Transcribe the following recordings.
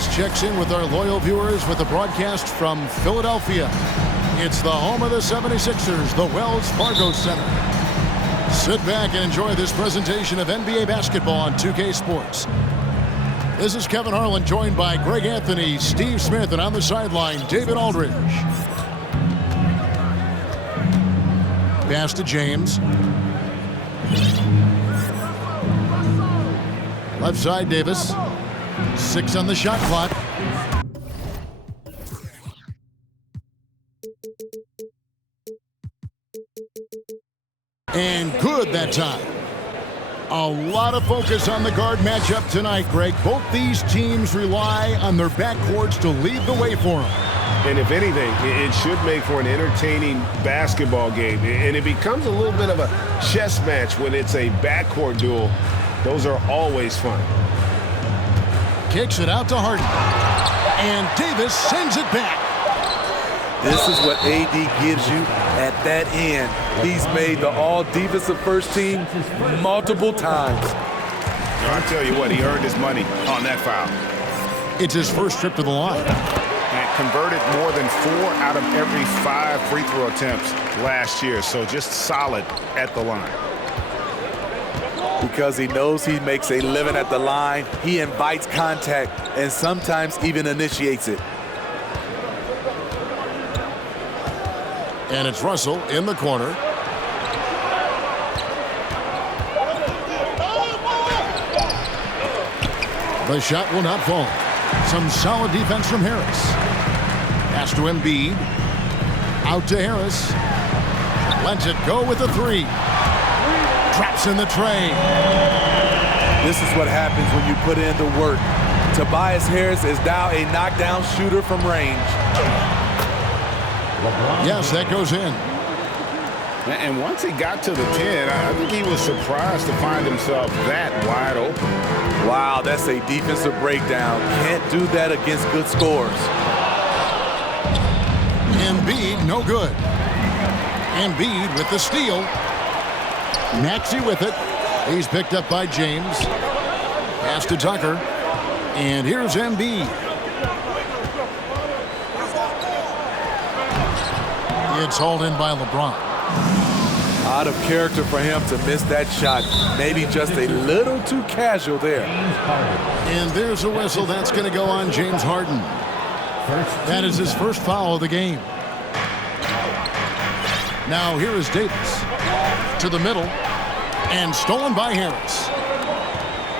Sports checks in with our loyal viewers with a broadcast from Philadelphia. It's the home of the 76ers, the Wells Fargo Center. Sit back and enjoy this presentation of NBA basketball on 2K Sports. This is Kevin Harlan, joined by Greg Anthony, Steve Smith, and on the sideline, David Aldridge. Pass to James. Left side, Davis. 6 on the shot clock. And good that time. A lot of focus on the guard matchup tonight, Greg. Both these teams rely on their backcourts to lead the way for them. And if anything, it should make for an entertaining basketball game. And it becomes a little bit of a chess match when it's a backcourt duel. Those are always fun. Kicks it out to Harden. And Davis sends it back. This is what AD gives you at that end. He's made the all-defensive first team multiple times. I tell you what, he earned his money on that foul. It's his first trip to the line. And converted more than 4 out of every 5 free throw attempts last year. So just solid at the line. Because he knows he makes a living at the line, he invites contact and sometimes even initiates it. And it's Russell in the corner. The shot will not fall. Some solid defense from Harris. Pass to Embiid. Out to Harris. Lets it go with a 3. Traps in the tray. This is what happens when you put in the work. Tobias Harris is now a knockdown shooter from range. Yes, that goes in. And once he got to the 10, I think he was surprised to find himself that wide open. Wow, that's a defensive breakdown. Can't do that against good scores. Embiid, no good. Embiid with the steal. Maxey with it. He's picked up by James. Pass to Tucker. And here's Embiid. It's hauled in by LeBron. Out of character for him to miss that shot. Maybe just a little too casual there. And there's a whistle. That's going to go on James Harden. That is his first foul of the game. Now here is Davis. To the middle. And stolen by Harris.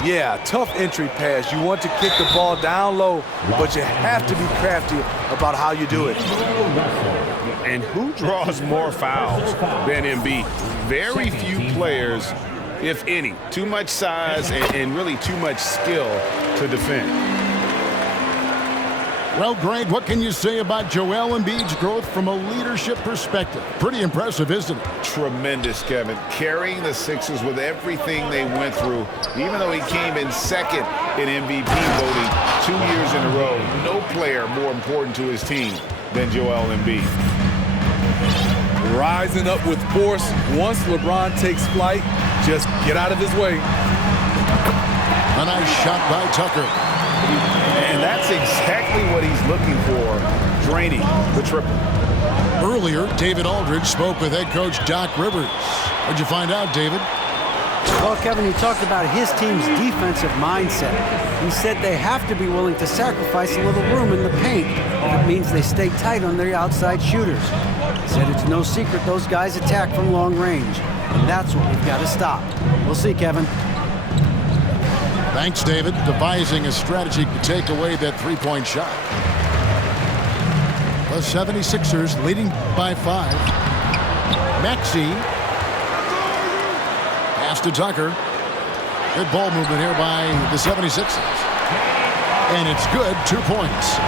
Yeah, tough entry pass. You want to kick the ball down low, but you have to be crafty about how you do it. And who draws more fouls than Embiid? Very few players, if any. Too much size and really too much skill to defend. Well, Greg, what can you say about Joel Embiid's growth from a leadership perspective? Pretty impressive, isn't it? Tremendous, Kevin. Carrying the Sixers with everything they went through, even though he came in second in MVP voting 2 years in a row. No player more important to his team than Joel Embiid. Rising up with force. Once LeBron takes flight, just get out of his way. A nice shot by Tucker. And that's exactly what he's looking for, draining the triple. Earlier, David Aldridge spoke with head coach Doc Rivers. What'd you find out, David? Well, Kevin, he talked about his team's defensive mindset. He said they have to be willing to sacrifice a little room in the paint. It means they stay tight on their outside shooters. He said it's no secret those guys attack from long range. And that's what we've got to stop. We'll see, Kevin. Thanks, David. Devising a strategy to take away that three-point shot. The 76ers leading by 5. Maxey. Pass to Tucker. Good ball movement here by the 76ers. And it's good, 2 points.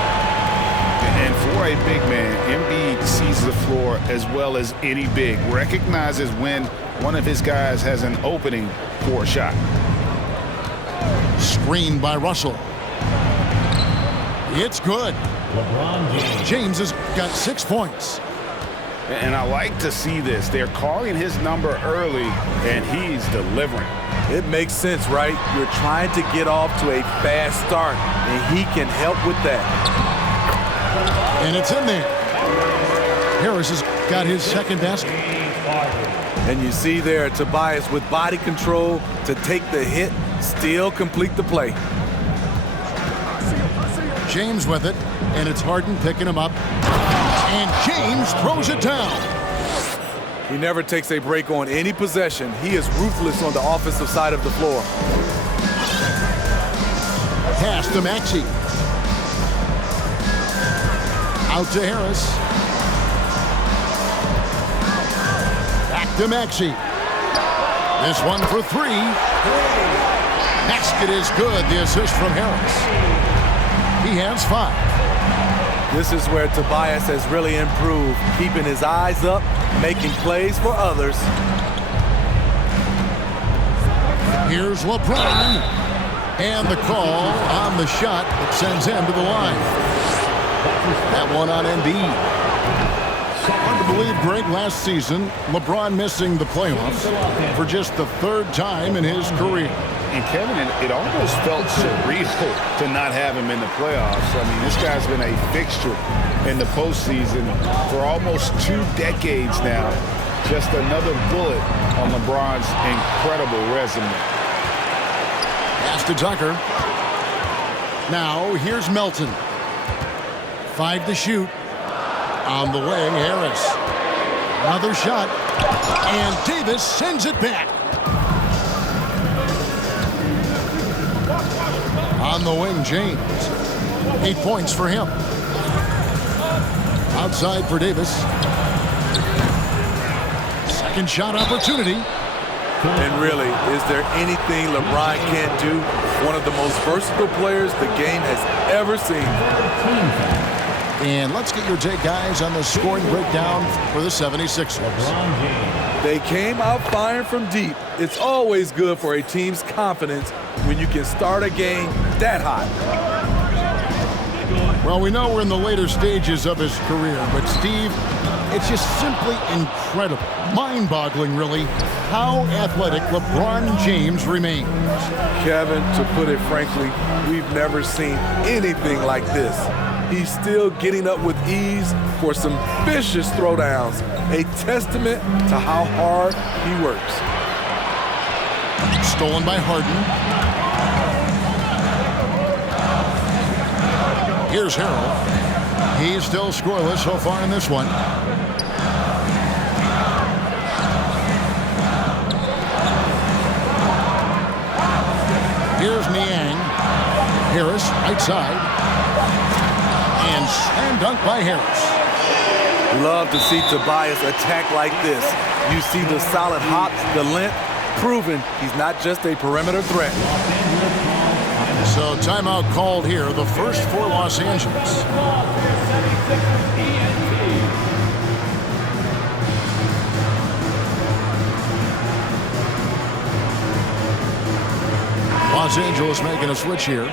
And for a big man, Embiid sees the floor as well as any big. Recognizes when one of his guys has an opening for a shot. Screened by Russell. It's good. James has got 6 points. And I like to see this. They're calling his number early, and he's delivering. It makes sense, right? You're trying to get off to a fast start, and he can help with that. And it's in there. Harris has got his second best. And you see there Tobias with body control to take the hit, still complete the play. James with it, and it's Harden picking him up. And James throws it down. He never takes a break on any possession. He is ruthless on the offensive side of the floor. Pass to Maxey. Out to Harris. Back to Maxey. This one for three. Basket is good. The assist from Harris. He has 5. This is where Tobias has really improved, keeping his eyes up, making plays for others. Here's LeBron. And the call on the shot that sends him to the line. That one on Embiid. Hard to believe, Greg, last season, LeBron missing the playoffs for just the 3rd time in his career. And Kevin, it almost felt surreal to not have him in the playoffs. I mean, this guy's been a fixture in the postseason for almost 2 decades now. Just another bullet on LeBron's incredible resume. Pass to Tucker. Now, here's Melton. 5 to shoot. On the wing, Harris. Another shot. And Davis sends it back. On the wing, James. 8 points for him. Outside for Davis. Second shot opportunity. And really, is there anything LeBron can't do? One of the most versatile players the game has ever seen. And let's get your take, guys, on the scoring breakdown for the 76ers. They came out firing from deep. It's always good for a team's confidence when you can start a game that hot. Well, we know we're in the later stages of his career, but Steve, it's just simply incredible, mind-boggling, really, how athletic LeBron James remains. Kevin, to put it frankly, we've never seen anything like this. He's still getting up with ease for some vicious throwdowns, a testament to how hard he works. Stolen by Harden. Here's Harrell. He's still scoreless so far in this one. Here's Niang. Harris, right side. And slam dunk by Harris. Love to see Tobias attack like this. You see the solid hops, the length, proving he's not just a perimeter threat. So timeout called here, the first for Los Angeles. Los Angeles making a switch here.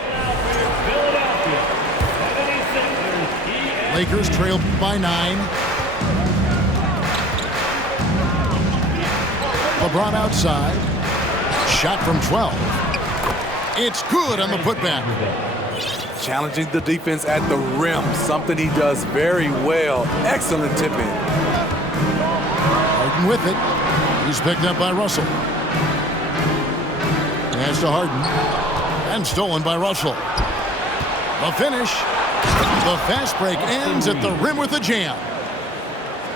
Lakers trail by 9. LeBron outside. Shot from 12. It's good on the putback. Challenging the defense at the rim, something he does very well. Excellent tip-in. Harden with it. He's picked up by Russell. Pass to Harden. And stolen by Russell. The finish. The fast break ends at the rim with a jam.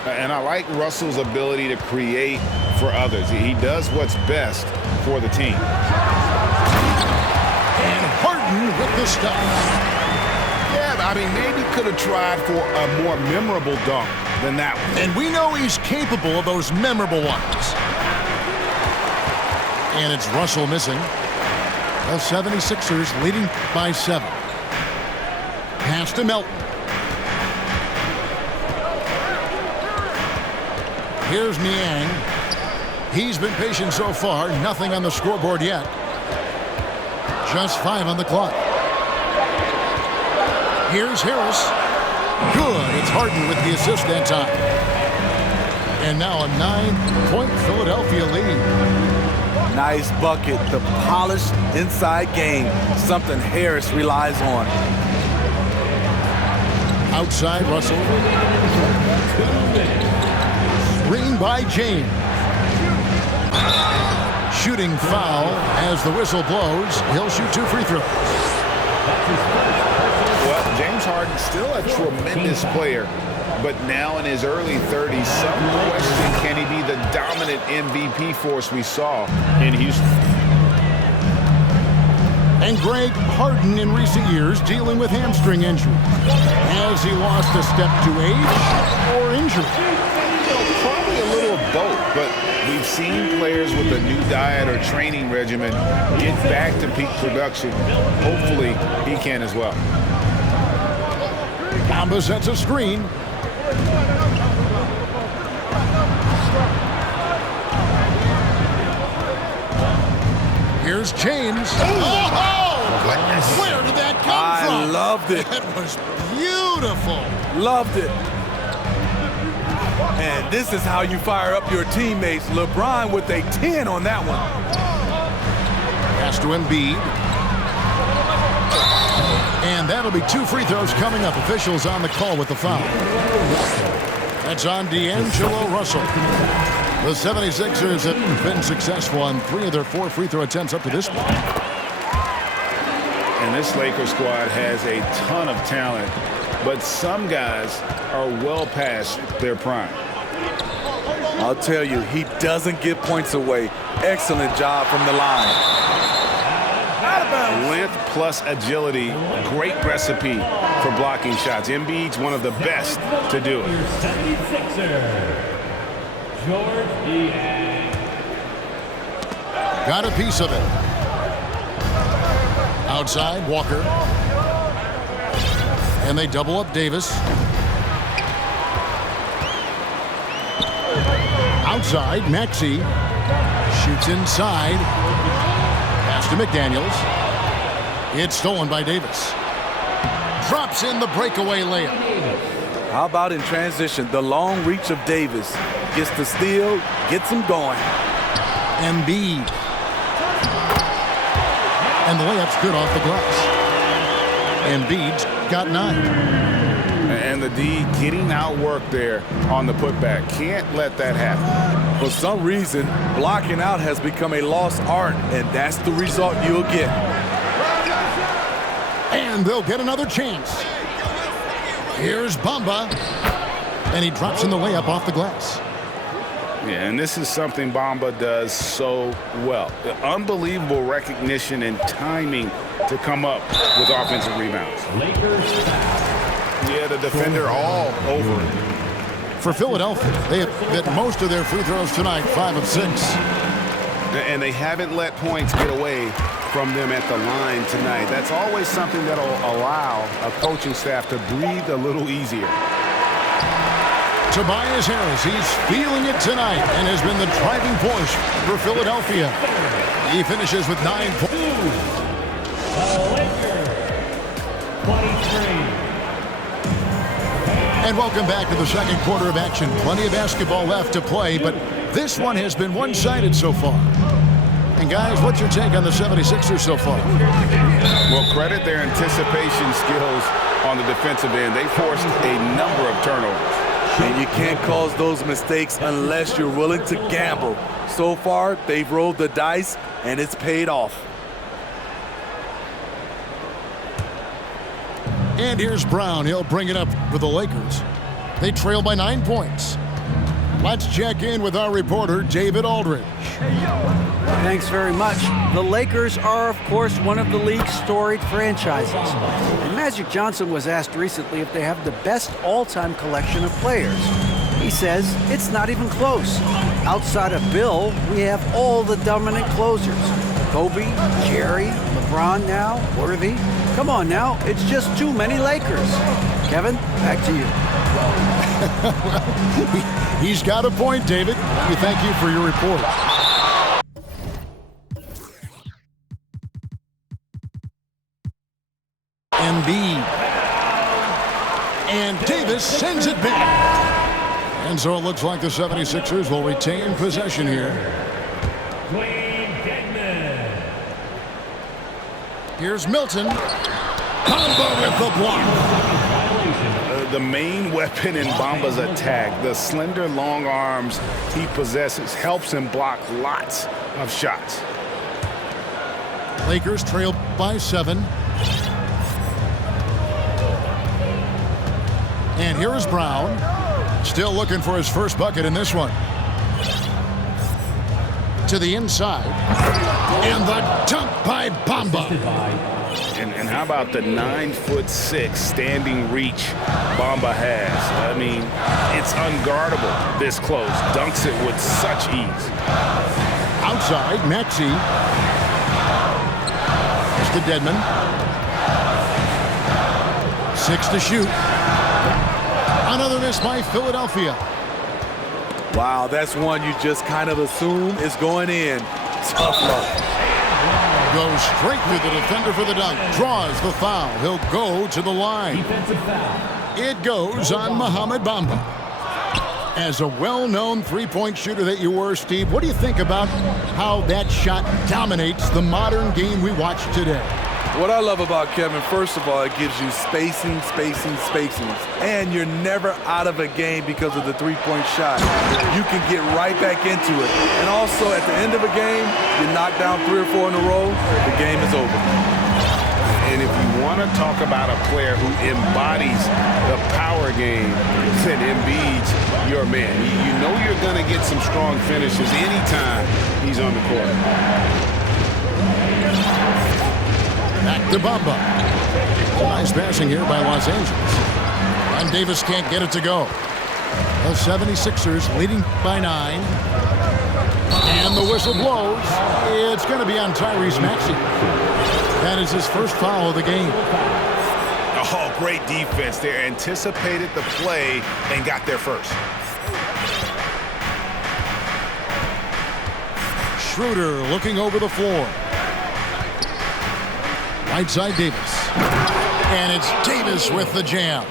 And I like Russell's ability to create for others. He does what's best for the team. And Harden with the stuff. Yeah, I mean, maybe could have tried for a more memorable dunk than that one. And we know he's capable of those memorable ones. And it's Russell missing. The 76ers leading by 7. Pass to Melton. Here's Niang. He's been patient so far. Nothing on the scoreboard yet. Just 5 on the clock. Here's Harris. Good. It's Harden with the assist that time. And now a 9-point Philadelphia lead. Nice bucket. The polished inside game. Something Harris relies on. Outside, Russell. Screen by James. Shooting foul as the whistle blows. He'll shoot 2 free throws. Well, James Harden still a tremendous player, but now in his early 30s, some question, can he be the dominant MVP force we saw in Houston? And Greg Harden in recent years dealing with hamstring injury. Has he lost a step to age or injury? Probably a little of both, but we've seen players with a new diet or training regimen get back to peak production. Hopefully, he can as well. Bamba sets a screen. Here's James. Oh! Where did that come from? I loved it. That was beautiful. Loved it. And this is how you fire up your teammates. LeBron with a 10 on that one. Pass to Embiid. And that'll be 2 free throws coming up. Officials on the call with the foul. That's on D'Angelo Russell. The 76ers have been successful on 3 of their 4 free throw attempts up to this point. And this Lakers squad has a ton of talent, but some guys are well past their prime. I'll tell you, he doesn't give points away. Excellent job from the line. Length plus agility, great recipe for blocking shots. Embiid's one of the best to do it. 76er, George Niang. Got a piece of it. Outside, Walker. And they double up Davis. Outside, Maxey. Shoots inside. Pass to McDaniels. It's stolen by Davis. Drops in the breakaway layup. How about in transition, the long reach of Davis. Gets the steal, gets him going. Embiid. And the layup's good off the glass. Embiid's got 9. And the D getting outworked there on the putback. Can't let that happen. For some reason, blocking out has become a lost art, and that's the result you'll get. And they'll get another chance. Here's Bamba. And he drops in the layup off the glass. Yeah, and this is something Bamba does so well. Unbelievable recognition and timing to come up with offensive rebounds. Lakers foul. Yeah, the defender all over it. For Philadelphia, they have hit most of their free throws tonight, 5 of 6. And they haven't let points get away from them at the line tonight. That's always something that'll allow a coaching staff to breathe a little easier. Tobias Harris, he's feeling it tonight and has been the driving force for Philadelphia. He finishes with 9 points. The Lakers, 23. And welcome back to the second quarter of action. Plenty of basketball left to play, but this one has been one-sided so far. And guys, what's your take on the 76ers so far? Well, credit their anticipation skills on the defensive end. They forced a number of turnovers. And you can't cause those mistakes unless you're willing to gamble. So far, they've rolled the dice, and it's paid off. And here's Brown. He'll bring it up for the Lakers. They trail by 9 points. Let's check in with our reporter, David Aldridge. Thanks very much. The Lakers are, of course, one of the league's storied franchises. And Magic Johnson was asked recently if they have the best all-time collection of players. He says it's not even close. Outside of Bill, we have all the dominant closers. Kobe, Jerry, LeBron now, Worthy. Come on now, it's just too many Lakers. Kevin, back to you. He's got a point, David. We thank you for your report. Embiid. And Davis sends it back. And so it looks like the 76ers will retain possession here. Dwayne Here's Milton. Bamba with the block. The main weapon in Bamba's attack, the slender long arms he possesses, helps him block lots of shots. Lakers trail by 7. And here is Brown. Still looking for his first bucket in this one. To the inside. And the dunk by Bamba. And how about the 9'6" standing reach Bamba has? I mean, it's unguardable this close. Dunks it with such ease. Outside, Maxey. To Dedmon. 6 to shoot. Another miss by Philadelphia. Wow, that's one you just kind of assume is going in. Tough luck. Goes straight through the defender for the dunk. Draws the foul. He'll go to the line. Defensive foul. It goes on Mohamed Bamba. As a well-known three-point shooter that you were, Steve, what do you think about how that shot dominates the modern game we watch today? What I love about Kevin, first of all, it gives you spacing. And you're never out of a game because of the three-point shot. You can get right back into it. And also, at the end of a game, you knock down 3 or 4 in a row, the game is over. And if you want to talk about a player who embodies the power game, then Embiid's your man. You know you're going to get some strong finishes anytime he's on the court. Back to Bamba. Nice passing here by Los Angeles. And Davis can't get it to go. The 76ers leading by 9. And the whistle blows. It's going to be on Tyrese Maxey. That is his first foul of the game. Oh, great defense there. Anticipated the play and got there first. Schroeder looking over the floor. Right side Davis. And it's Davis with the jam.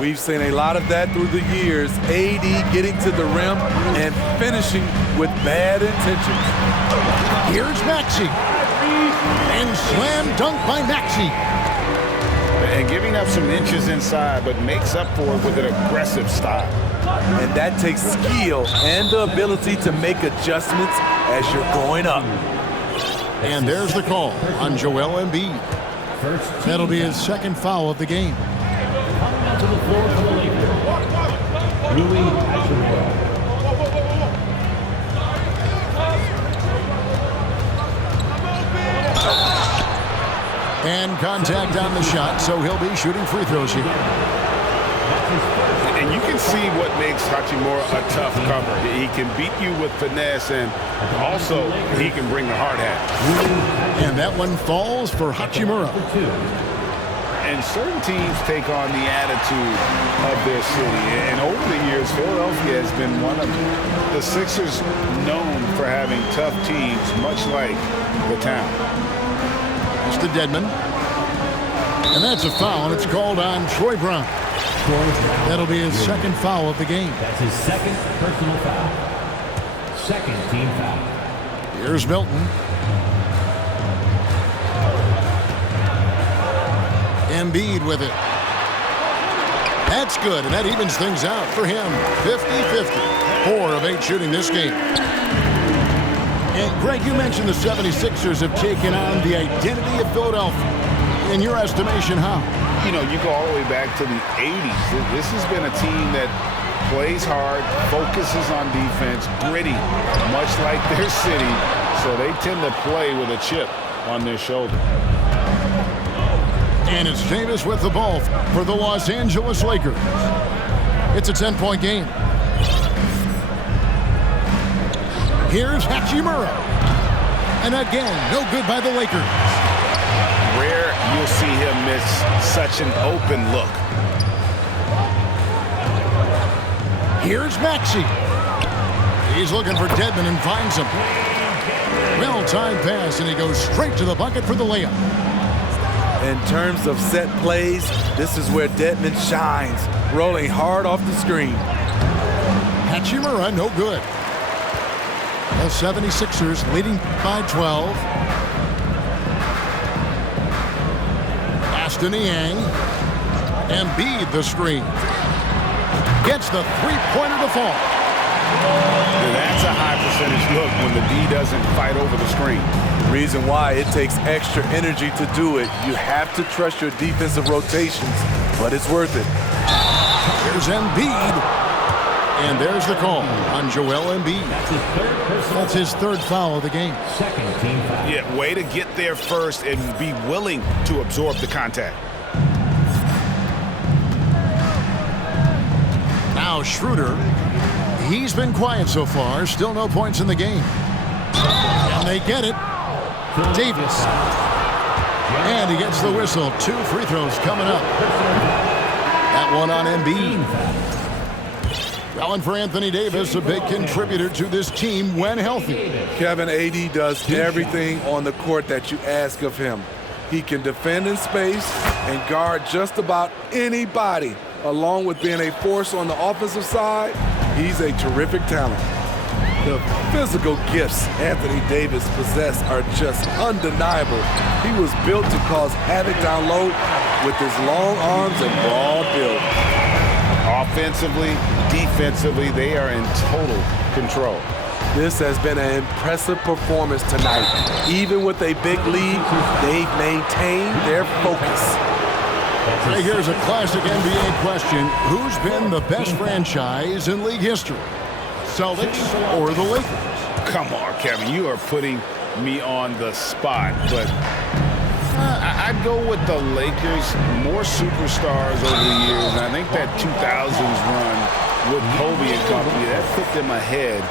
We've seen a lot of that through the years. AD getting to the rim and finishing with bad intentions. Here's Maxey. And slam dunk by Maxey. And giving up some inches inside, but makes up for it with an aggressive style. And that takes skill and the ability to make adjustments as you're going up. And there's the call on Joel Embiid. That'll be his second foul of the game. Coming out to the floor for the Lakers. Rui Hachimura. And contact on the shot, so he'll be shooting free throws here. And you can see what makes Hachimura a tough cover. He can beat you with finesse, and also he can bring the hard hat. And that one falls for Hachimura. And certain teams take on the attitude of their city. And over the years, Philadelphia has been one of the Sixers known for having tough teams, much like the town. It's to Dedmon. And that's a foul, and it's called on Troy Brown. That'll be his second foul of the game. That's his second personal foul. Second team foul. Here's Milton. Embiid with it. That's good, and that evens things out for him. 50-50. 4 of 8 shooting this game. And Greg, you mentioned the 76ers have taken on the identity of Philadelphia. In your estimation, how? You know, you go all the way back to the 80s. This has been a team that plays hard, focuses on defense, gritty, much like their city. So they tend to play with a chip on their shoulder. And it's Davis with the ball for the Los Angeles Lakers. It's a 10-point game. Here's Hachimura. And again, no good by the Lakers. Rare you'll see him miss such an open look. Here's Maxey. He's looking for Dedmon and finds him. Well-timed pass, and he goes straight to the bucket for the layup. In terms of set plays, this is where Dedmon shines, rolling hard off the screen. Hachimura, no good. The 76ers leading by 12. to Niang. Embiid the screen. Gets the three-pointer to fall. That's a high percentage look when the D doesn't fight over the screen. Reason why it takes extra energy to do it. You have to trust your defensive rotations, but it's worth it. Here's Embiid. And there's the call on Joel Embiid. That's his third foul of the game. Second team foul. Yeah, way to get there first and be willing to absorb the contact. Now Schroeder. He's been quiet so far. Still no points in the game. And they get it. Davis. And he gets the whistle. 2 free throws coming up. That one on Embiid. Well, and for Anthony Davis, a big contributor to this team when healthy. Kevin, AD does everything on the court that you ask of him. He can defend in space and guard just about anybody. Along with being a force on the offensive side, he's a terrific talent. The physical gifts Anthony Davis possesses are just undeniable. He was built to cause havoc down low with his long arms and broad build. Offensively, defensively, they are in total control. This has been an impressive performance tonight. Even with a big lead, they've maintained their focus. Hey, here's a classic NBA question. Who's been the best franchise in league history? Celtics or the Lakers? Come on, Kevin, you are putting me on the spot, but I'd go with the Lakers. More superstars over the years, and I think that 2000s run with Kobe and company, that put them ahead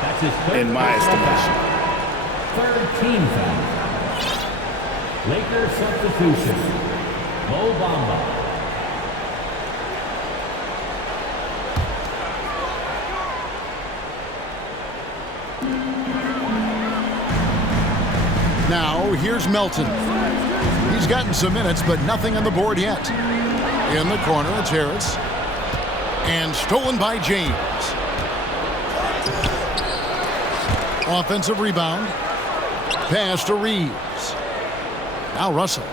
in my estimation. Third team foul. Lakers substitution. Mo Bamba. Now, here's Melton. He's gotten some minutes, but nothing on the board yet. In the corner, it's Harris. And stolen by James. Offensive rebound. Pass to Reeves. Now Russell.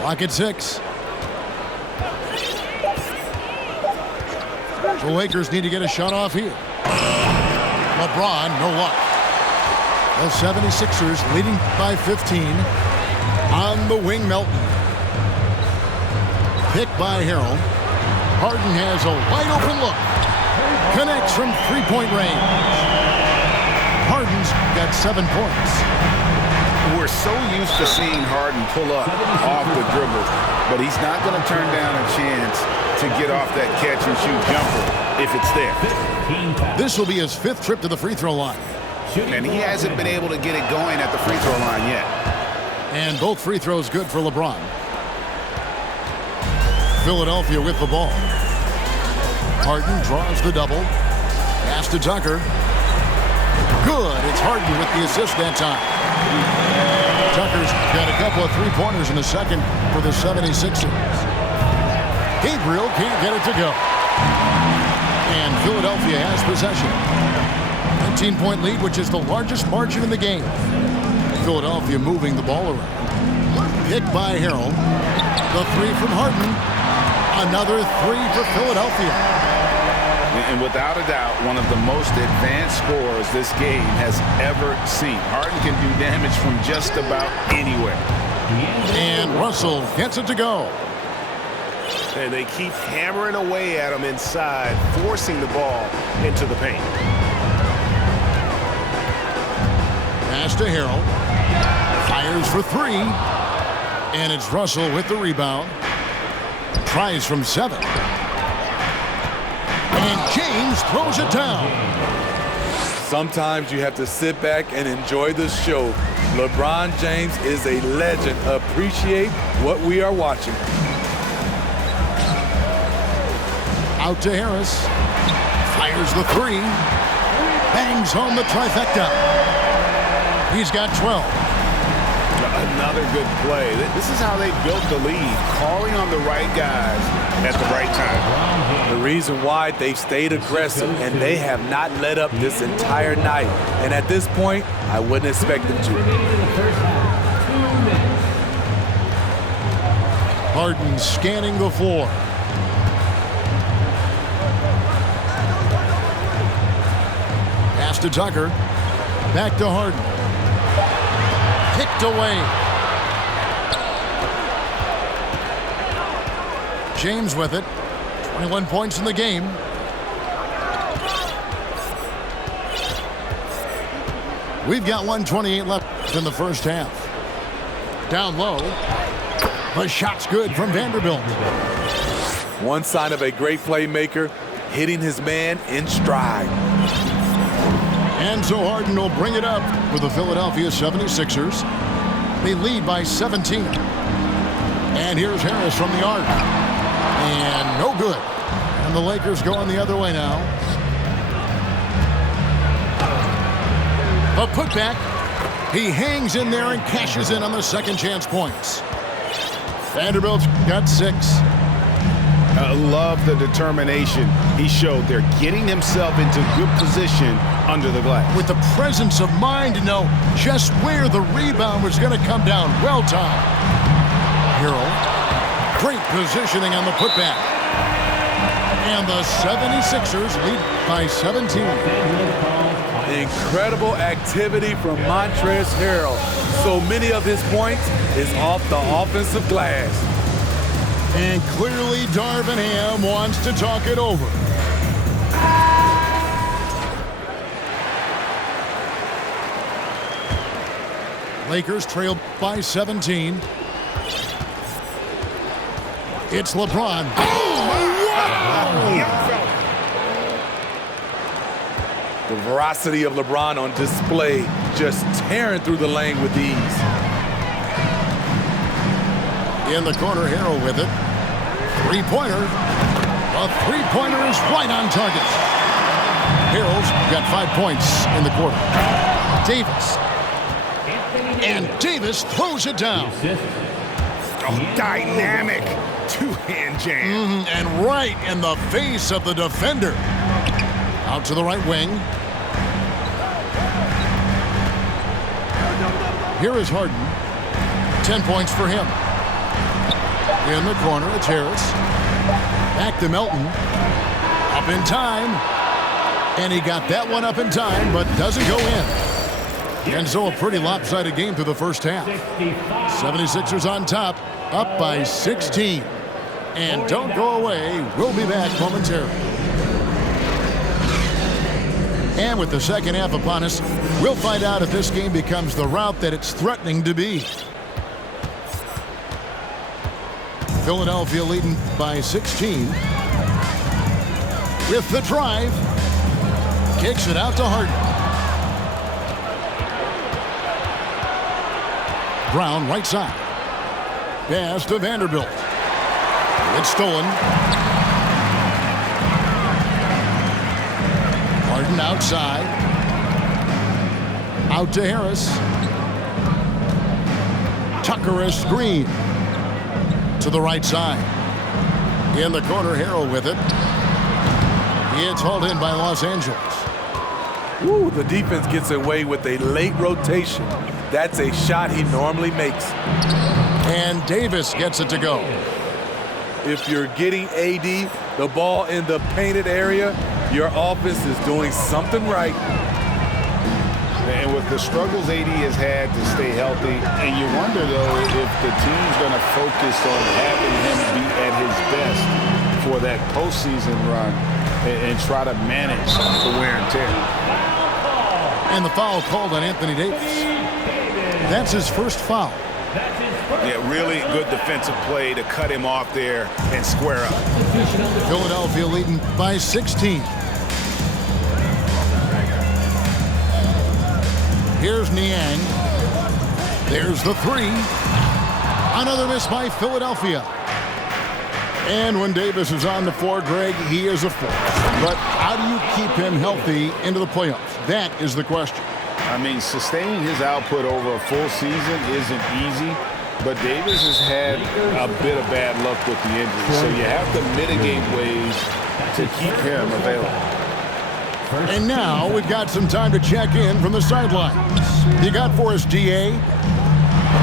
Clock at 6. The Lakers need to get a shot off here. LeBron, no luck. The 76ers leading by 15. On the wing, Melton. Picked by Harrell. Harden has a wide open look. Connects from three-point range. Harden's got 7 points. We're so used to seeing Harden pull up off the dribble, but he's not going to turn down a chance to get off that catch-and-shoot jumper if it's there. This will be his 5th trip to the free throw line. And he hasn't been able to get it going at the free throw line yet. And both free throws good for LeBron. Philadelphia with the ball. Harden draws the double. Pass to Tucker. Good. It's Harden with the assist that time. Tucker's got a couple of three-pointers in the second for the 76ers. Gabriel can't get it to go. And Philadelphia has possession. 19-point lead, which is the largest margin in the game. Philadelphia moving the ball around. Picked by Harrell. The 3 from Harden. Another 3 for Philadelphia. And without a doubt, one of the most advanced scorers this game has ever seen. Harden can do damage from just about anywhere. And Russell gets it to go. And they keep hammering away at him inside, forcing the ball into the paint. Pass to Harrell. Fires for 3. And it's Russell with the rebound. Tries from 7. And James throws it down. Sometimes you have to sit back and enjoy the show. LeBron James is a legend. Appreciate what we are watching. Out to Harris. Fires the 3. Bangs home the trifecta. He's got 12. Another good play. This is how they built the lead, calling on the right guys at the right time. The reason why they've stayed aggressive and they have not let up this entire night. And at this point, I wouldn't expect them to. Harden scanning the floor. Pass to Tucker. Back to Harden. Kicked away. James with it. 21 points in the game. We've got 1:28 left in the first half. Down low. The shot's good from Vanderbilt. One sign of a great playmaker, hitting his man in stride. And so Harden will bring it up for the Philadelphia 76ers. They lead by 17. And here's Harris from the arc. And no good. And the Lakers going the other way now. A putback. He hangs in there and cashes in on the second chance points. Vanderbilt's got 6. I love the determination he showed there, getting himself into good position under the glass. With the presence of mind to know just where the rebound was going to come down. Well timed. Harrell. Great positioning on the putback. And the 76ers lead by 17. Incredible activity from Montrezl Harrell. So many of his points is off the offensive glass. And clearly Darvin Ham wants to talk it over. Lakers trail by 17. It's LeBron. The veracity of LeBron on display, just tearing through the lane with ease. In the corner, Harrell with it. Three-pointer. A three-pointer is right on target. Harrell's got 5 points in the quarter. Davis. And Davis throws it down. Oh, dynamic two-hand jam. And right in the face of the defender. Out to the right wing. Here is Harden. 10 points for him. In the corner, it's Harris. Back to Melton. Up in time. And he got that one up in time, but doesn't go in. And so a pretty lopsided game through the first half. 76ers on top, up by 16. And don't go away. We'll be back momentarily. And with the second half upon us, we'll find out if this game becomes the route that it's threatening to be. Philadelphia leading by 16. With the drive. Kicks it out to Harden. Brown right side. Pass to Vanderbilt. It's stolen. Harden outside. Out to Harris. Tucker a screen. To the right side. In the corner, Harrell with it. It's hauled in by Los Angeles. Ooh, the defense gets away with a late rotation. That's a shot he normally makes. And Davis gets it to go. If you're getting AD the ball in the painted area, your offense is doing something right. And with the struggles AD has had to stay healthy, and you wonder, though, if the team's going to focus on having him be at his best for that postseason run and try to manage the wear and tear. And the foul called on Anthony Davis. That's his first foul. Yeah, really good defensive play to cut him off there and square up. Philadelphia leading by 16. Here's Niang. There's the three. Another miss by Philadelphia. And when Davis is on the floor, Greg, he is a force. But how do you keep him healthy into the playoffs? That is the question. I mean, sustaining his output over a full season isn't easy, but Davis has had a bit of bad luck with the injury, so you have to mitigate ways to keep him available. And now we've got some time to check in from the sidelines. You got for us, DA?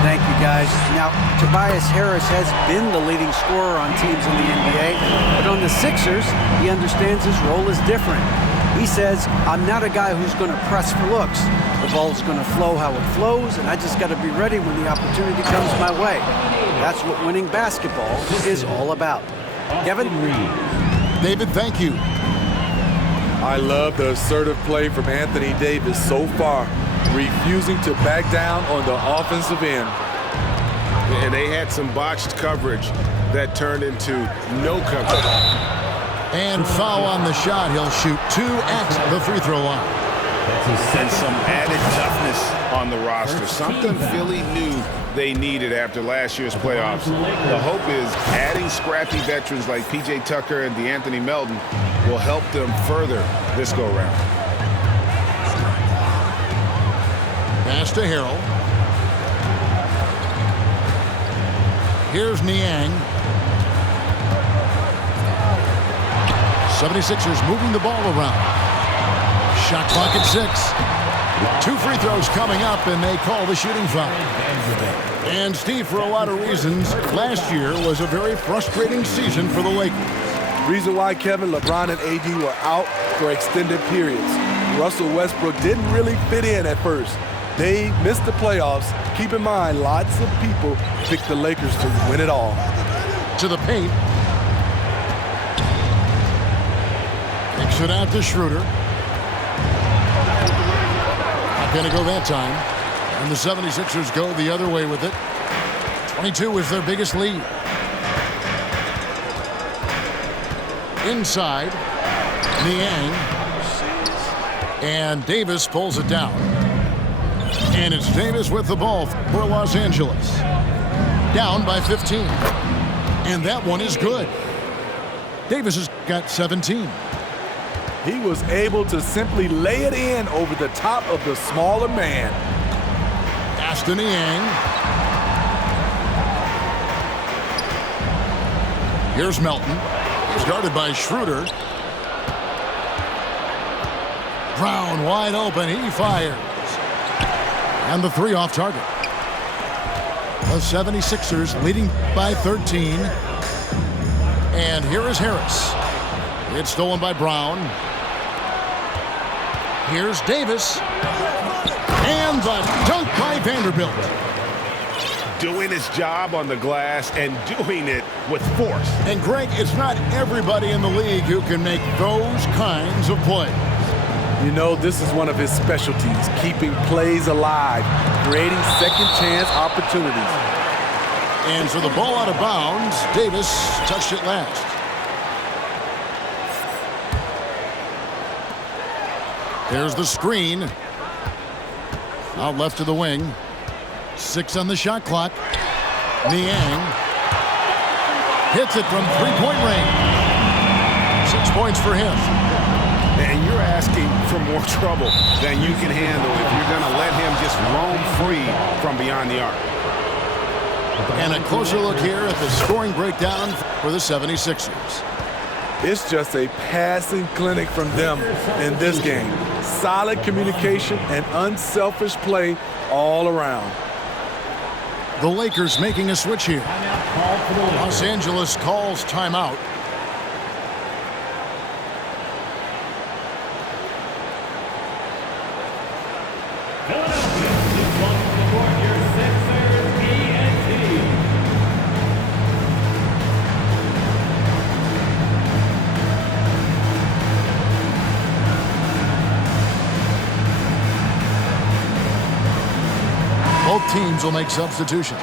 Thank you, guys. Now, Tobias Harris has been the leading scorer on teams in the NBA, but on the Sixers, he understands his role is different. He says, I'm not a guy who's going to press for looks. The ball's going to flow how it flows, and I just got to be ready when the opportunity comes my way. That's what winning basketball is all about. Kevin? David, thank you. I love the assertive play from Anthony Davis so far, refusing to back down on the offensive end. And they had some botched coverage that turned into no coverage. And foul on the shot. He'll shoot 2 at the free throw line. And some added toughness on the roster. Something Philly knew they needed after last year's playoffs. The hope is adding scrappy veterans like P.J. Tucker and DeAnthony Melton will help them further this go-round. Pass to Harrell. Here's Niang. 76ers moving the ball around. Shot clock at 6. 2 free throws coming up, and they call the shooting foul. And Steve, for a lot of reasons, last year was a very frustrating season for the Lakers. Reason why, Kevin, LeBron and AD were out for extended periods. Russell Westbrook didn't really fit in at first. They missed the playoffs. Keep in mind, lots of people picked the Lakers to win it all. To the paint. Kicks it out to Schroeder. Not going to go that time. And the 76ers go the other way with it. 22 is their biggest lead. Inside. Niang. And Davis pulls it down. And it's Davis with the ball for Los Angeles. Down by 15. And that one is good. Davis has got 17. He was able to simply lay it in over the top of the smaller man. Aston Niang. Here's Melton. He's guarded by Schroeder. Brown wide open. He fires. And the 3 off target. The 76ers leading by 13. And here is Harris. It's stolen by Brown. Here's Davis. And the dunk by Vanderbilt. Doing his job on the glass and doing it with force. And Greg, it's not everybody in the league who can make those kinds of plays. You know, this is one of his specialties, keeping plays alive, creating second chance opportunities. And so the ball out of bounds. Davis touched it last. There's the screen. Out left to the wing. 6 on the shot clock. Niang hits it from 3-point range. 6 points for him. And you're asking for more trouble than you can handle if you're going to let him just roam free from beyond the arc. And a closer look here at the scoring breakdown for the 76ers. It's just a passing clinic from them in this game. Solid communication and unselfish play all around. The Lakers making a switch here. Los Angeles calls timeout. Both teams will make substitutions.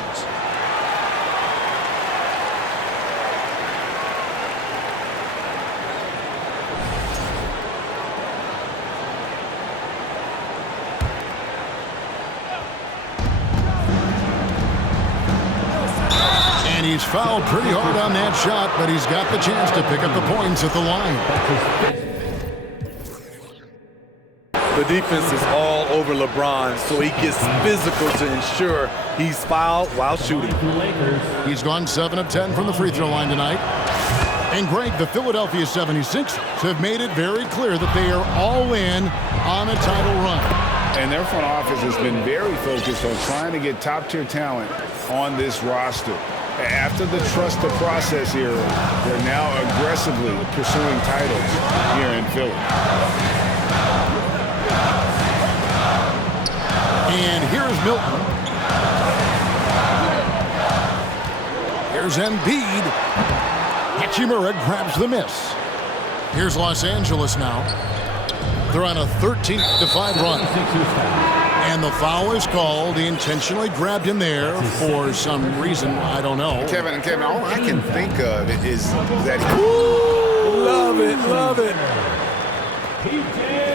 And he's fouled pretty hard on that shot, but he's got the chance to pick up the points at the line. The defense is all over LeBron, so he gets physical to ensure he's fouled while shooting. He's gone 7 of 10 from the free throw line tonight. And Greg, the Philadelphia 76ers have made it very clear that they are all in on a title run. And their front office has been very focused on trying to get top-tier talent on this roster. After the trust the process era, they're now aggressively pursuing titles here in Philly. And here's Milton. Here's Embiid. Hachimura grabs the miss. Here's Los Angeles now. They're on a 13-5 run. And the foul is called. He intentionally grabbed him there for some reason. I don't know. Kevin, all I can think of is that Love it, love it.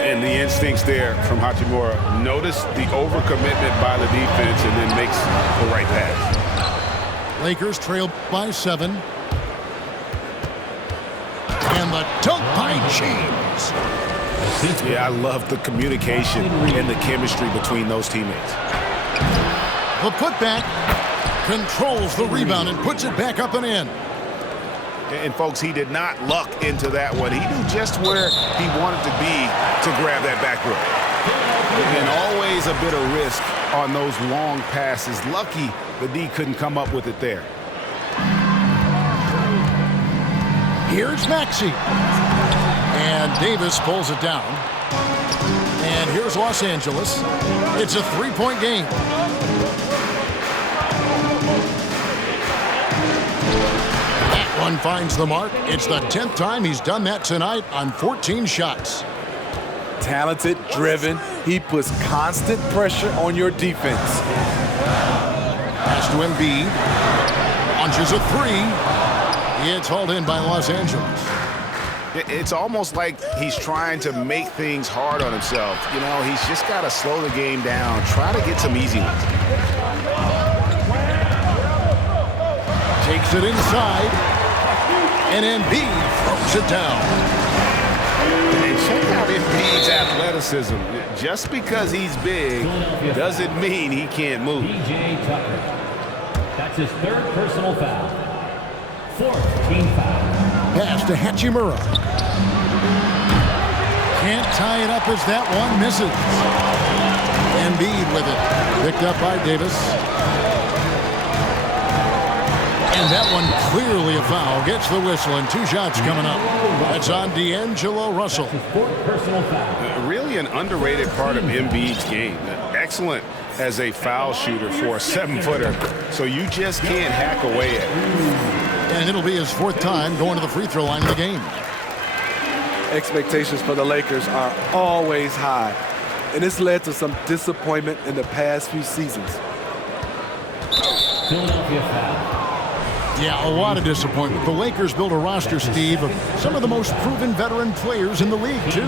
and the instincts there from Hachimura. Notice the overcommitment by the defense and then makes the right pass. Lakers trail by 7. And the dunk by James. Yeah, I love the communication and the chemistry between those teammates. The putback controls the rebound and puts it back up and in. And folks, he did not luck into that one. He knew just where he wanted to be to grab that back row. And always a bit of risk on those long passes. Lucky the D couldn't come up with it there. Here's Maxey. And Davis pulls it down. And here's Los Angeles. It's a 3-point game. That one finds the mark. It's the 10th time he's done that tonight on 14 shots. Talented, driven. He puts constant pressure on your defense. Pass to Embiid. Launches a 3. It's hauled in by Los Angeles. It's almost like he's trying to make things hard on himself. You know, he's just got to slow the game down, try to get some easy ones. Takes it inside. And Embiid throws it down. And check out Embiid's athleticism. Just because he's big doesn't mean he can't move. P.J. Tucker. That's his 3rd personal foul. 4th team foul. Pass to Hachimura. Can't tie it up as that one misses. Embiid with it. Picked up by Davis. And that one clearly a foul. Gets the whistle and 2 shots coming up. That's on D'Angelo Russell. 4th personal foul. Really an underrated part of Embiid's game. Excellent as a foul shooter for a 7-footer. So you just can't hack away at it. And it'll be his 4th time going to the free throw line of the game. Expectations for the Lakers are always high, and it's led to some disappointment in the past few seasons. Philadelphia foul. Yeah, a lot of disappointment. The Lakers built a roster, Steve, of some of the most proven veteran players in the league, too.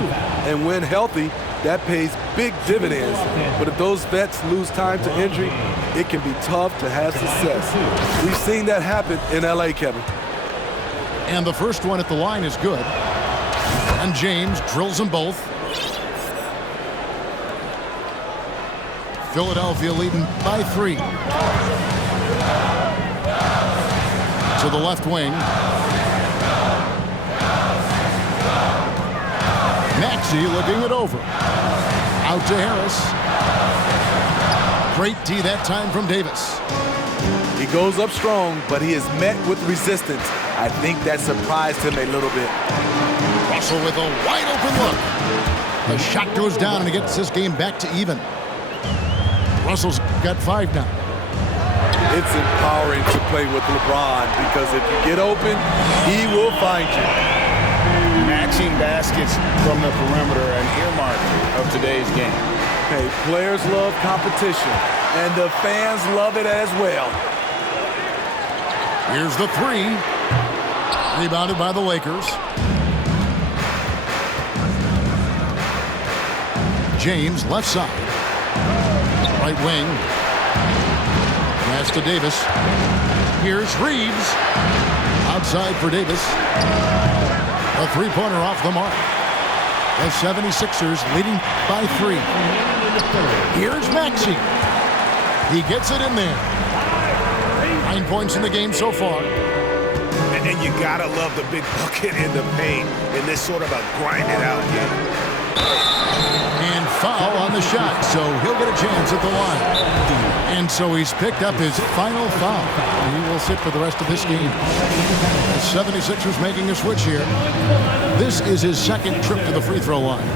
And when healthy, that pays big dividends. But if those vets lose time to injury, it can be tough to have success. We've seen that happen in L.A., Kevin. And the first one at the line is good. And James drills them both. Philadelphia leading by 3. To the left wing. Maxey looking it over. Out to Harris. Great D that time from Davis. He goes up strong, but he is met with resistance. I think that surprised him a little bit. Russell with a wide open look. The shot goes down and it gets this game back to even. Russell's got 5 now. It's empowering to play with LeBron because if you get open, he will find you. Matching baskets from the perimeter, an earmark of today's game. Hey, players love competition, and the fans love it as well. Here's the 3. Rebounded by the Lakers. James, left side. Right wing. Pass to Davis. Here's Reeves. Outside for Davis. A 3-pointer off the mark. The 76ers leading by 3. Here's Maxey. He gets it in there. 9 points in the game so far. And you gotta love the big bucket in the paint in this sort of a grind it out game. And foul on the shot, so he'll get a chance at the line. And so he's picked up his final foul. And he will sit for the rest of this game. The 76ers making a switch here. This is his second trip to the free throw line.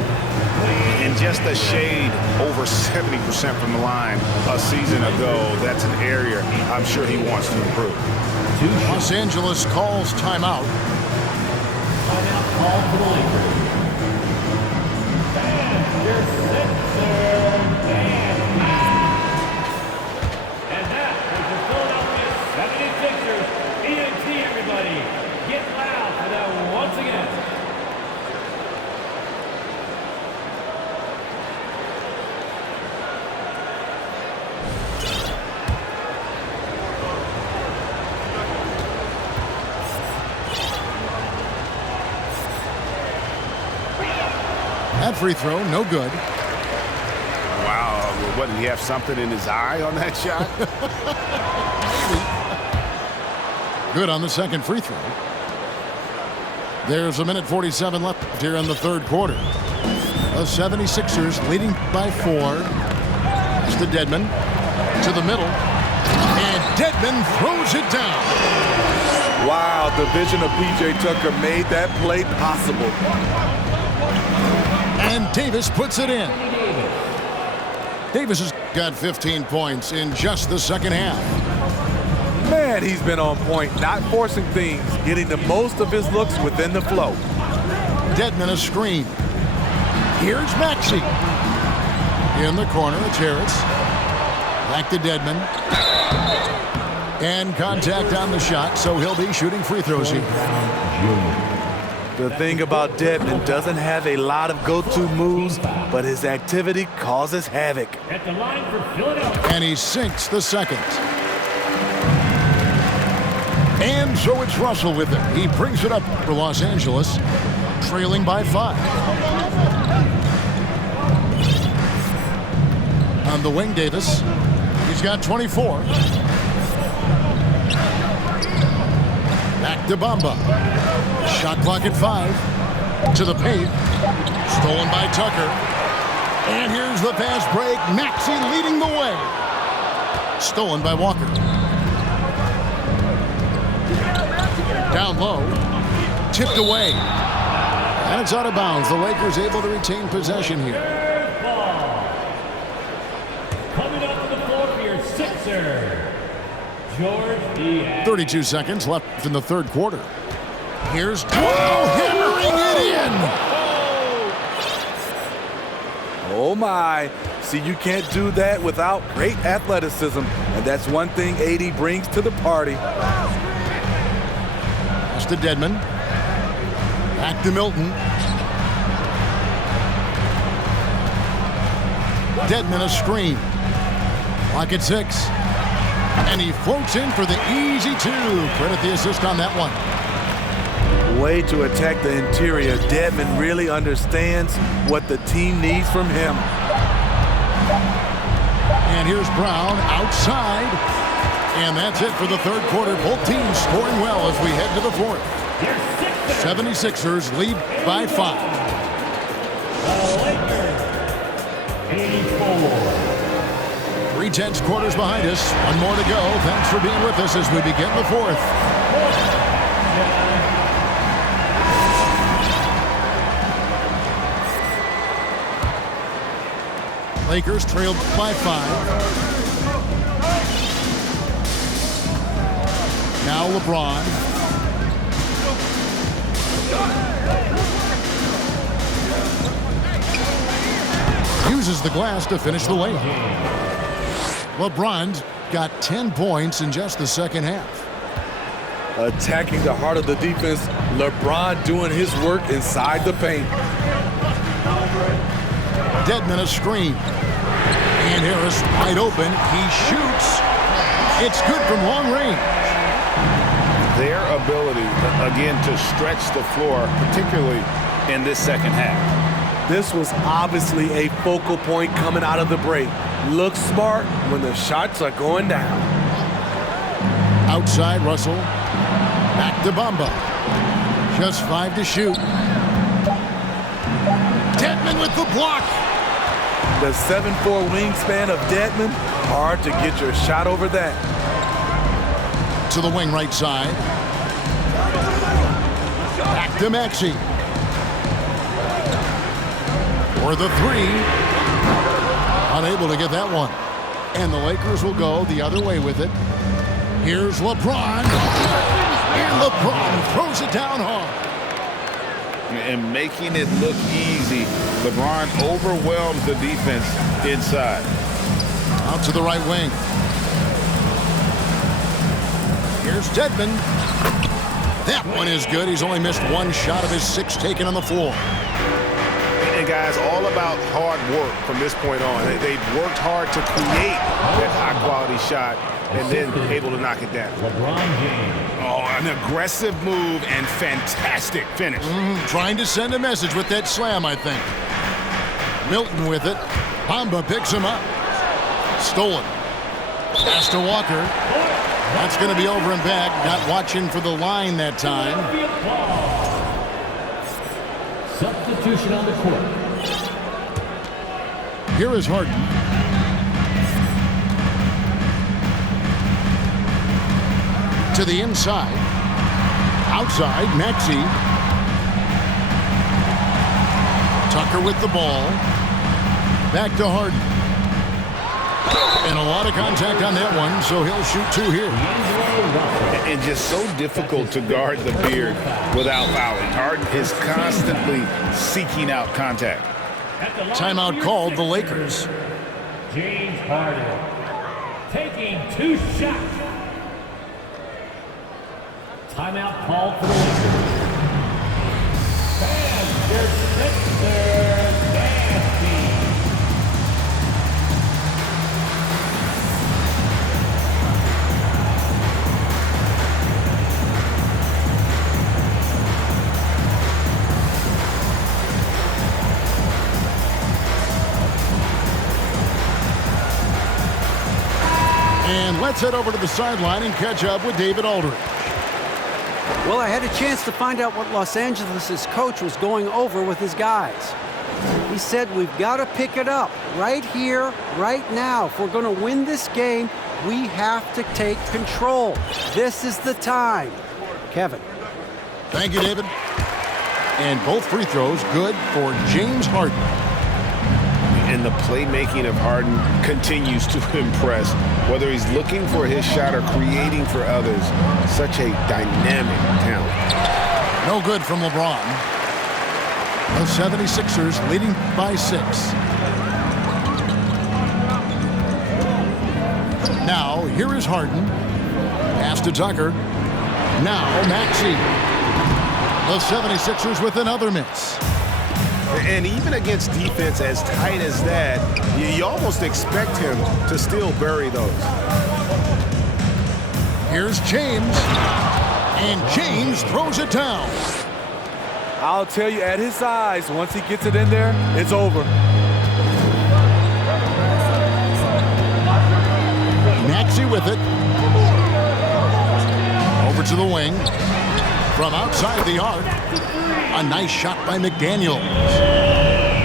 And just a shade over 70% from the line a season ago. That's an area I'm sure he wants to improve. Los Angeles calls timeout. Timeout call for the Lakers. And that is the Philadelphia 76ers. ENT, everybody. Get loud for that once again. That free throw, no good. Wow, what, did he have something in his eye on that shot? Good on the second free throw. There's a minute 47 left here in the third quarter. The 76ers leading by 4. It's to Dedmon. To the middle. And Dedmon throws it down. Wow, the vision of P.J. Tucker made that play possible. And Davis puts it in. Davis has got 15 points in just the second half. Man, he's been on point, not forcing things, getting the most of his looks within the flow. Dedmon a screen. Here's Maxey. In the corner, it's Harris. Back to Dedmon. And contact on the shot, so he'll be shooting free throws here. The thing about Dedmon, doesn't have a lot of go-to moves, but his activity causes havoc. At the line for Philadelphia. And he sinks the second. And so it's Russell with it. He brings it up for Los Angeles, trailing by 5. On the wing, Davis. He's got 24. Back to Bamba. Shot clock at 5. To the paint. Stolen by Tucker. And here's the fast break. Maxey leading the way. Stolen by Walker. Down low. Tipped away. And it's out of bounds. The Lakers able to retain possession here. Ball. Coming up to the floor for your Sixer. George Diaz. 32 seconds left in the third quarter. Here's hammering it in. Oh my. See, you can't do that without great athleticism, and that's one thing AD brings to the party. Pass to Dedmon. Back to Milton. Dedmon a screen. Clock at 6. And he floats in for the easy 2. Credit the assist on that one. Way to attack the interior. Dedmon really understands what the team needs from him. And here's Brown outside. And that's it for the third quarter. Both teams scoring well as we head to the fourth. 76ers lead by 5. The Lakers. 84. 3/10 quarters behind us. One more to go. Thanks for being with us as we begin the fourth. Lakers trailed by 5. Now LeBron. Uses the glass to finish the layup. LeBron's got 10 points in just the second half. Attacking the heart of the defense, LeBron doing his work inside the paint. Dedmon a screen. And Harris wide open. He shoots. It's good from long range. Their ability, again, to stretch the floor, particularly in this second half. This was obviously a focal point coming out of the break. Look smart when the shots are going down. Outside Russell. Back to Bamba. Just 5 to shoot. Dedmon with the block. The 7'4" wingspan of Dedmon, hard to get your shot over that. To the wing right side. Back to Maxey. For the three. Unable to get that one. And the Lakers will go the other way with it. Here's LeBron. And LeBron throws it down hard. And making it look easy. LeBron overwhelms the defense inside. Out to the right wing. Here's Dedmon. That one is good. He's only missed one shot of his 6 taken on the floor. And guys, all about hard work from this point on. They've worked hard to create that high-quality shot and then able to knock it down. LeBron James. Oh, an aggressive move and fantastic finish. Trying to send a message with that slam, I think. Milton with it. Bamba picks him up. Stolen. Pass to Walker. That's going to be over and back. Not watching for the line that time. Substitution on the court. Here is Harden. To the inside. Outside, Maxey. Tucker with the ball. Back to Harden. And a lot of contact on that one, so he'll shoot 2 here. And just so difficult to guard the beard without fouling. Harden is constantly seeking out contact. Timeout called the Lakers. James Harden taking 2 shots. Timeout called for the Lakers. And their Sixers nasty. And let's head over to the sideline and catch up with David Aldridge. Well, I had a chance to find out what Los Angeles' coach was going over with his guys. He said, we've got to pick it up right here, right now. If we're going to win this game, we have to take control. This is the time. Kevin. Thank you, David. And both free throws good for James Harden. And the playmaking of Harden continues to impress. Whether he's looking for his shot or creating for others, such a dynamic talent. No good from LeBron. The 76ers leading by 6. Now, here is Harden. Pass to Tucker. Now, Maxey. The 76ers with another miss. And even against defense as tight as that, you almost expect him to still bury those. Here's James. And James throws it down. I'll tell you, at his size, once he gets it in there, it's over. Maxey with it. Over to the wing. From outside the arc. A nice shot by McDaniels.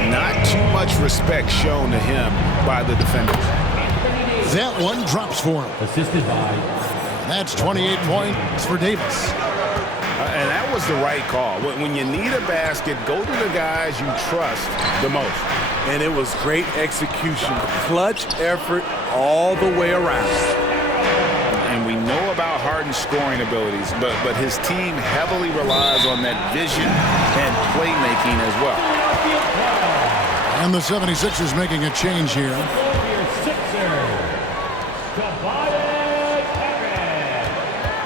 Not too much respect shown to him by the defenders. That one drops for him. Assisted by. That's 28 points for Davis. And that was the right call. When you need a basket, go to the guys you trust the most. And it was great execution. Clutch effort all the way around. And we know about Harden's scoring abilities, but his team heavily relies on that vision and playmaking as well. And the 76ers making a change here.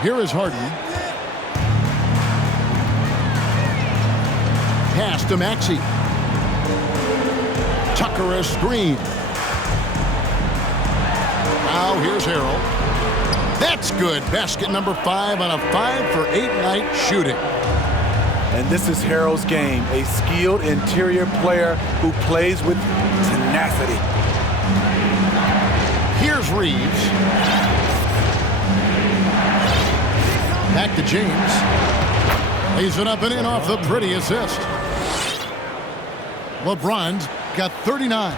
Here is Harden. Pass to Maxey. Tucker a screen. Now here's Harrell. That's good. Basket number 5 on a 5-for-8 night shooting. And this is Harrell's game, a skilled interior player who plays with tenacity. Here's Reeves. Back to James. Lays it up and in off the pretty assist. LeBron's got 39.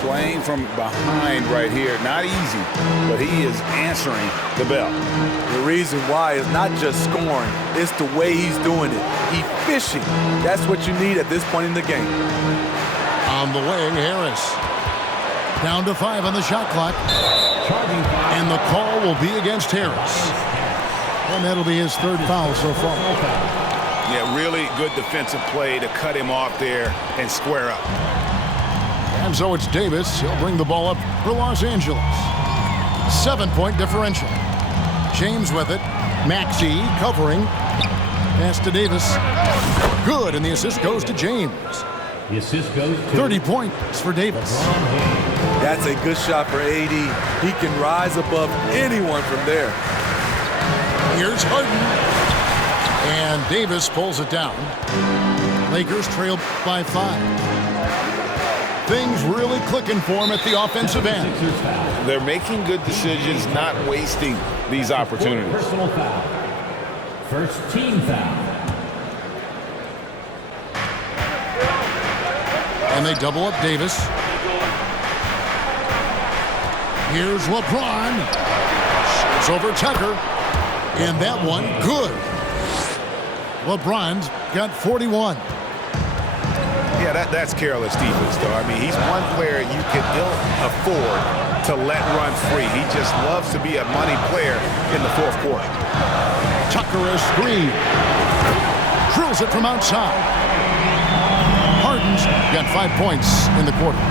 Playing from behind right here. Not easy, but he is answering the bell. The reason why is not just scoring, it's the way he's doing it. Efficient. That's what you need at this point in the game. On the wing, Harris. Down to 5 on the shot clock. And the call will be against Harris. And that'll be his 3rd foul so far. Yeah, really good defensive play to cut him off there and square up. And so it's Davis. He'll bring the ball up for Los Angeles. 7-point differential. James with it. Maxey covering. Pass to Davis. Good, and the assist goes to James. The assist goes to 30 points for Davis. That's a good shot for AD. He can rise above anyone from there. Here's Harden. And Davis pulls it down. Lakers trail by 5. Things really clicking for him at the offensive end. They're making good decisions, not wasting these opportunities. Personal foul. First team foul. And they double up Davis. Here's LeBron. It's over Tucker. And that one, good. LeBron's got 41. Yeah, that's careless defense, though. I mean, he's one player you can ill afford to let run free. He just loves to be a money player in the 4th quarter. Tucker a screen. Drills it from outside. Harden's got 5 points in the quarter.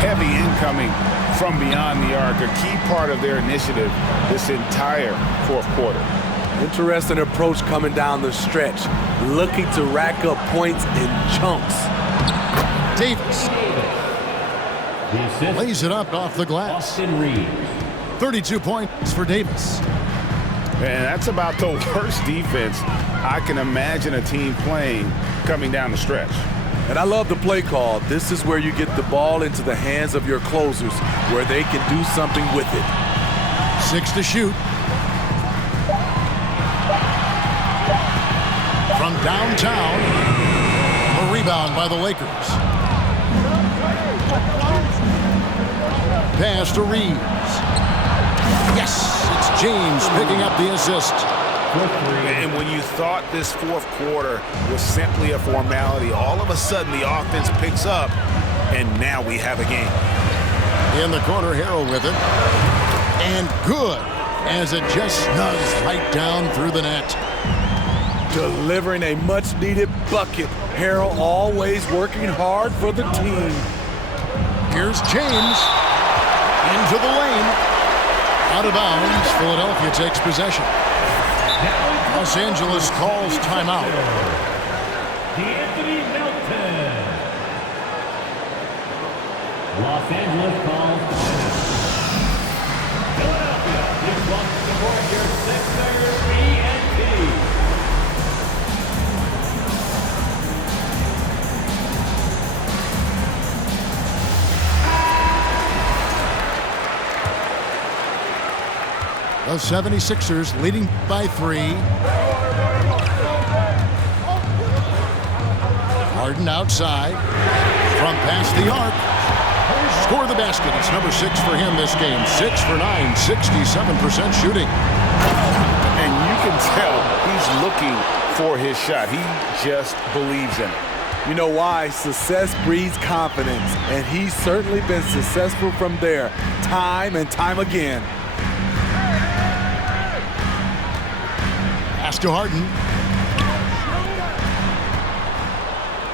Heavy incoming from beyond the arc, a key part of their initiative this entire 4th quarter. Interesting approach coming down the stretch, looking to rack up points in chunks. Davis The assist. lays it up off the glass. Austin Reeves. 32 points for Davis. And that's about the worst defense I can imagine a team playing coming down the stretch. And I love the play call. This is where you get the ball into the hands of your closers, where they can do something with it. 6 to shoot. From downtown, a rebound by the Lakers. Pass to Reeves. Yes, it's James picking up the assist. And when you thought this 4th quarter was simply a formality, all of a sudden the offense picks up, and now we have a game. In the corner, Harrell with it. And good, as it just snugs right down through the net. Delivering a much-needed bucket. Harrell always working hard for the team. Here's James. Into the lane. Out of bounds. Philadelphia takes possession. Los Angeles calls timeout. D'Anthony Melton. Los Angeles calls timeout. Philadelphia, this one to support your Sixers ENT. The 76ers leading by 3. Harden outside. From past the arc. Score the basket. It's number 6 for him this game. 6 for 9, 67% shooting. And you can tell he's looking for his shot. He just believes in it. You know why? Success breeds confidence, and he's certainly been successful from there, time and time again. Pass to Harden.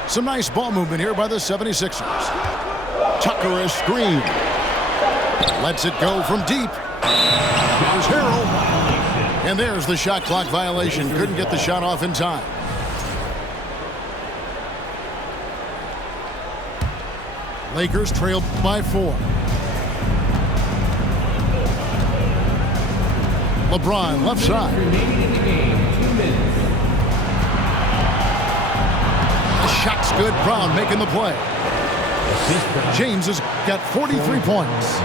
Some nice ball movement here by the 76ers. Tucker a screen. Lets it go from deep. Here's Harrell. And there's the shot clock violation. Couldn't get the shot off in time. Lakers trail by 4. LeBron left side. Remaining in the game, 2 minutes. The shot's good. Brown making the play. James has got 43 points.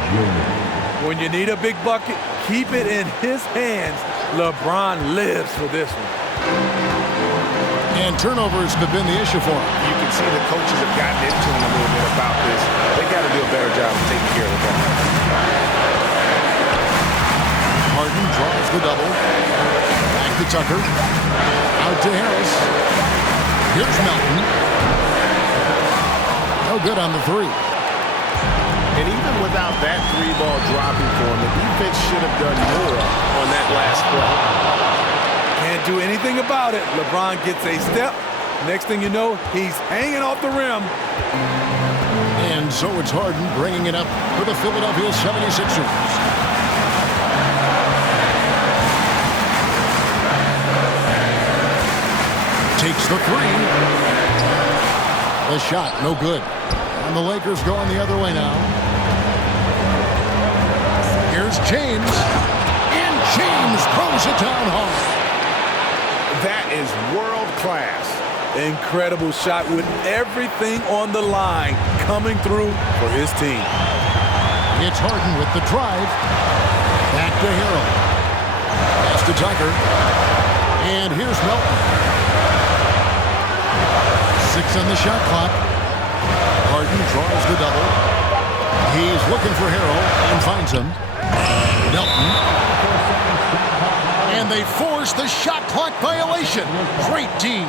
When you need a big bucket, keep it in his hands. LeBron lives for this one. And turnovers have been the issue for him. You can see the coaches have gotten into him a little bit about this. They got to do a better job of taking care of the ball. Harden draws the double. Back to Tucker. Out to Harris. Here's Melton. No good on the three. And even without that three-ball dropping for him, the defense should have done more on that last play. Can't do anything about it. LeBron gets a step. Next thing you know, he's hanging off the rim. And so it's Harden bringing it up for the Philadelphia 76ers. Takes the three. The shot, no good. And the Lakers going the other way now. Here's James. And James throws it down hard. That is world class. Incredible shot with everything on the line coming through for his team. It's Harden with the drive. Back to Harrell. Pass to Tucker. And here's Melton. 6 on the shot clock. Harden draws the double. He's looking for Harrell and finds him. Melton. And they force the shot clock violation. Great team.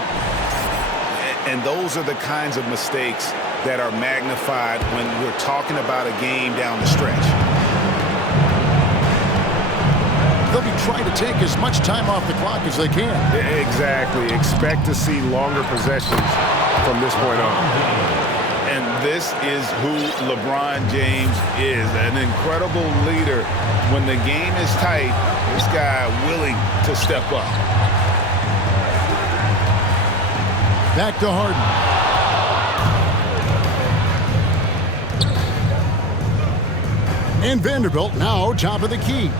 And those are the kinds of mistakes that are magnified when we're talking about a game down the stretch. They'll be trying to take as much time off the clock as they can. Exactly. Expect to see longer possessions from this point on. And this is who LeBron James is, an incredible leader. When the game is tight, this guy willing to step up. Back to Harden. And Vanderbilt now top of the key.